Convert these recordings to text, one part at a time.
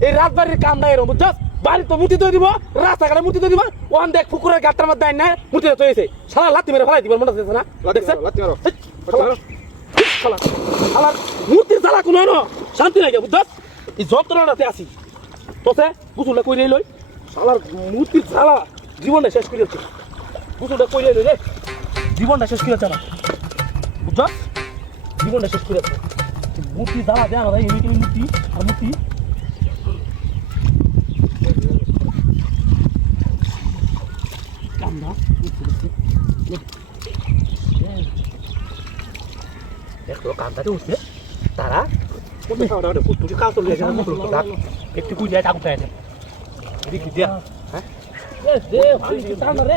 এই রাজবাড়ির কাম নাই এরকম বুঝছস বাড়ি তো মুটি তৈরি দিব রাস্তাঘাটে মুটি তৈরি দিব ওখান দেখ পুকুরের গাটটার মধ্যে না মুটি তৈরিছে শালা লাত্তি মেরে ফেলাই দিব মনে হচ্ছে না দেখছ শালা মূর্তির জ্বালা কোনো না শান্তি লাগে বুঝছস এই যন্ত্রণাতে আসি তোতে বুঝুলে কই লই শালার মূর্তির জ্বালা জীবনটা শেষ করে যাচ্ছে বুঝুলে কই লই রে জীবনটা শেষ করে যাচ্ছে না বুঝছস জীবনটা শেষ করে যাচ্ছে মূর্তি জ্বালা দেয় না এই মূর্তি আর মূর্তি দেখো কামটাতে উঠছে তারা তুই কাজ চলে একটু কুই যায় ঠাকুর চাই দেখি দিয়া হ্যাঁ রে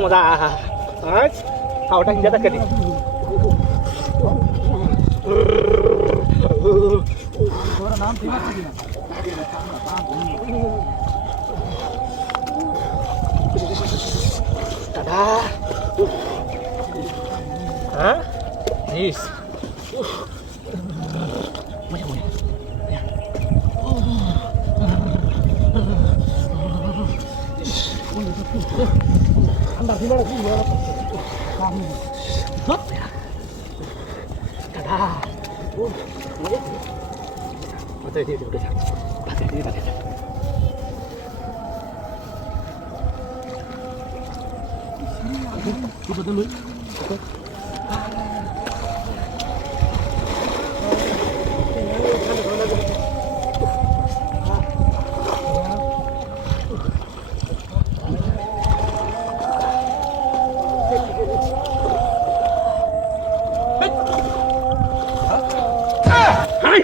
mata aç kau dah jatuh ke ni naam tada ha yes anda di mana sih kamu hop tada mati dia udah mati dia tadi coba dulu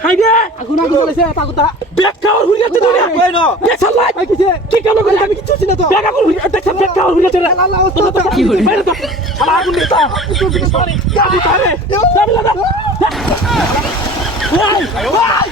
hai dia aku nak selesai takut tak bek kau huriat tu dia bueno dia salah ki kamu kau kami kicu sini tu bek aku huriat tak bek kau huriat tu ki huriat tu salah aku minta itu bikin sorry kau tahu tapi lah woi woi